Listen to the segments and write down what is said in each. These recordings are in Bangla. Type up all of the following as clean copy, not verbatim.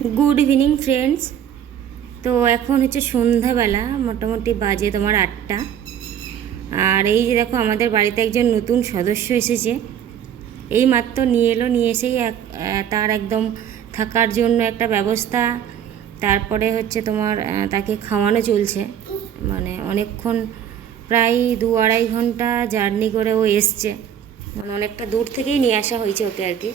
Good evening friends. तो এখন হচ্ছে সন্ধ্যাবেলা, মোটামুটি বাজে তোমার 8টা। আর এই যে দেখো আমাদের বাড়িতে একজন নতুন সদস্য এসেছে, এই মাত্র নিয়ে এসেই তার একদম থাকার জন্য একটা ব্যবস্থা, তারপরে হচ্ছে তোমার তাকে খাওয়ানো চলছে। মানে অনেকক্ষণ, প্রায় 2-2.5 ঘন্টা জার্নি করে ও এসছে, মানে অনেকটা দূর থেকেই নিয়ে আসা হয়েছে ওকে আর কি।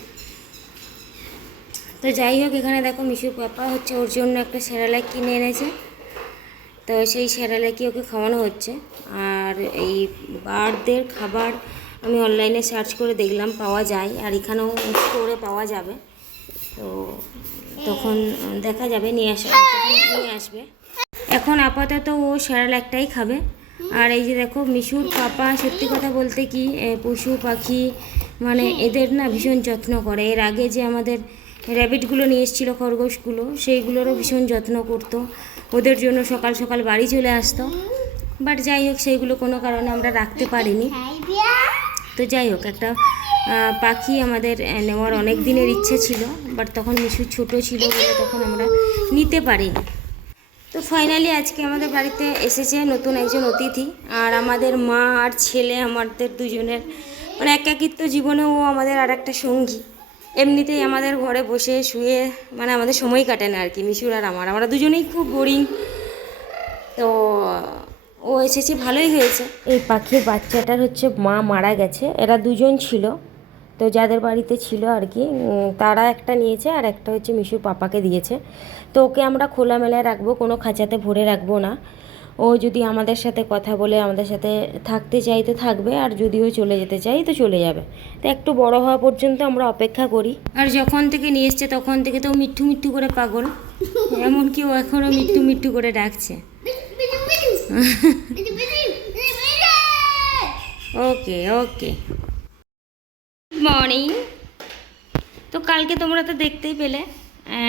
তো যাই হোক, এখানে দেখো মিশুর পাপা হচ্ছে ওর জন্য একটা সেরালাক কিনে এনেছে, তো সেই সেরালাকই ওকে খাওয়ানো হচ্ছে। আর এই বার্ডদের খাবার আমি অনলাইনে সার্চ করে দেখলাম পাওয়া যায়, আর এখানেও স্টোরে পাওয়া যাবে। তো তখন দেখা যাবে, নিয়ে আসবে। এখন আপাতত ও সেরালাকটাই খাবে। আর এই যে দেখো মিশুর পাপা, সত্যি কথা বলতে কি, পশু পাখি মানে এদের না ভীষণ যত্ন করে। এর আগে যে আমাদের র্যাবিটগুলো নিয়ে এসেছিলো, খরগোশগুলো, সেইগুলোরও ভীষণ যত্ন করতো, ওদের জন্য সকাল সকাল বাড়ি চলে আসতো। বাট যাই হোক, সেইগুলো কোনো কারণে আমরা রাখতে পারিনি। তো যাই হোক, একটা পাখি আমাদের নেওয়ার অনেক দিনের ইচ্ছে ছিল, বাট তখন মিশু ছোটো ছিল বলে তখন আমরা নিতে পারিনি। তো ফাইনালি আজকে আমাদের বাড়িতে এসেছে নতুন একজন অতিথি। আর আমাদের মা আর ছেলে, আমাদের দুজনের মানে একাকিত্ব জীবনে ও আমাদের আর একটা সঙ্গী। এমনিতেই আমাদের ঘরে বসে শুয়ে মানে আমাদের সময় কাটে না আর কি, মিশুর আর আমরা দুজনেই খুব বোরিং। তো ও এসেছে, ভালোই হয়েছে। এই পাখির বাচ্চাটার হচ্ছে মা মারা গেছে, এরা দুজন ছিল, তো যাদের বাড়িতে ছিল আর কি, তারা একটা নিয়েছে আর একটা হচ্ছে মিশুর পাপাকে দিয়েছে। তো ওকে আমরা খোলামেলায় রাখবো, কোনো খাঁচাতে ভরে রাখবো না। ও যদি আমাদের সাথে কথা বলে আমাদের সাথে থাকতে চাই তো থাকবে, আর যদিও চলে যেতে চাই তো চলে যাবে। তো একটু বড় হওয়া পর্যন্ত আমরা অপেক্ষা করি। আর যখন থেকে নিয়ে এসছে তখন থেকে তো মিঠু মিঠু করে পাগল, এমনকি ও এখনও মিঠু মিঠু করে ডাকছে। ওকে ওকে, মর্নিং। তো কালকে তোমরা তো দেখতেই পেলে,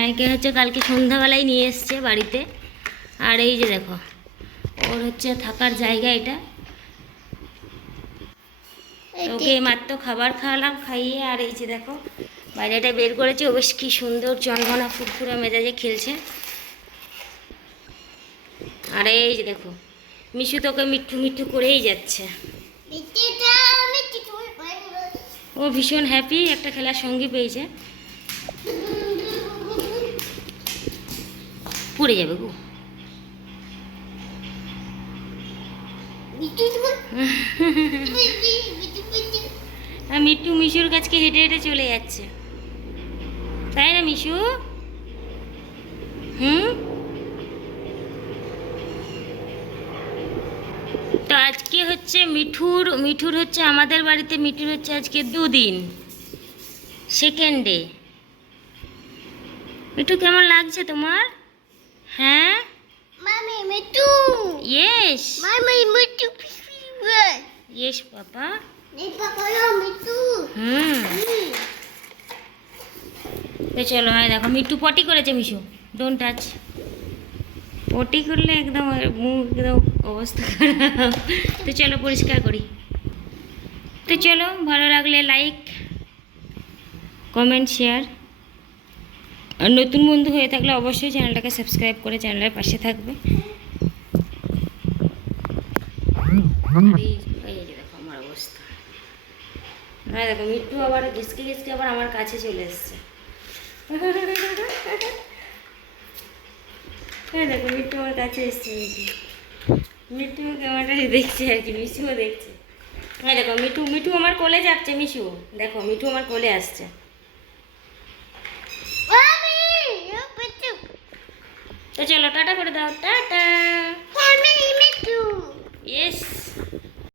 এখানে হচ্ছে কালকে সন্ধ্যাবেলায় নিয়ে এসছে বাড়িতে। আর এই যে দেখো ওর হচ্ছে থাকার জায়গা এটা। ওকে মাত্র খাবার খাওয়ালাম, খাইয়ে আর এই যে দেখো বাইরেটা বের করেছে, ও বেশ কি সুন্দর জনঘনা ফুরফুরা মেজাজে খেলছে। আর এই যে দেখো মিশু তোকে মিঠু মিঠু করেই যাচ্ছে। ও ভীষণ হ্যাপি, একটা খেলার সঙ্গী পেয়েছে। পড়ে যাবে গো। মিঠু মিশুর কাছকে হেঁটে হেঁটে চলে যাচ্ছে, তাই না মিশু? তো আজকে হচ্ছে মিঠুর হচ্ছে আমাদের বাড়িতে মিঠুর হচ্ছে আজকে 2 দিন, সেকেন্ড ডে। মিঠু কেমন লাগছে তোমার? হ্যাঁ মামি, মিঠু ইয়েস মামি, মিঠু ইয়েস পাপা, মিঠু। তো চলো, হয় দেখো মিঠু পটি করেছে। মিশু ডোন্ট টাচ, পটি করলে একদম মুখ একদম অবস্থা খারাপ। তো চলো পরিষ্কার করি। তো চলো, ভালো লাগলে লাইক, কমেন্ট, শেয়ার, আর নতুন বন্ধু হয়ে থাকলে অবশ্যই চ্যানেলটাকে সাবস্ক্রাইব করে চ্যানেলের পাশে থাকবে। এই যে দেখো আমার অবস্থা, হ্যাঁ দেখো মিঠু আবার ঘিসকে ঘিসকে আবার আমার কাছে চলে এসছে। হ্যাঁ দেখো মিঠু আমার কাছে এসছে, মিঠু ক্যামেরাটা দেখছে আর কি, মিশুও দেখছে। হ্যাঁ দেখো মিঠু আমার কোলে যাচ্ছে। মিশু দেখো, মিঠু আমার কোলে আসছে। তো চলো টাটা করে দাও, টাটা। ইয়েস।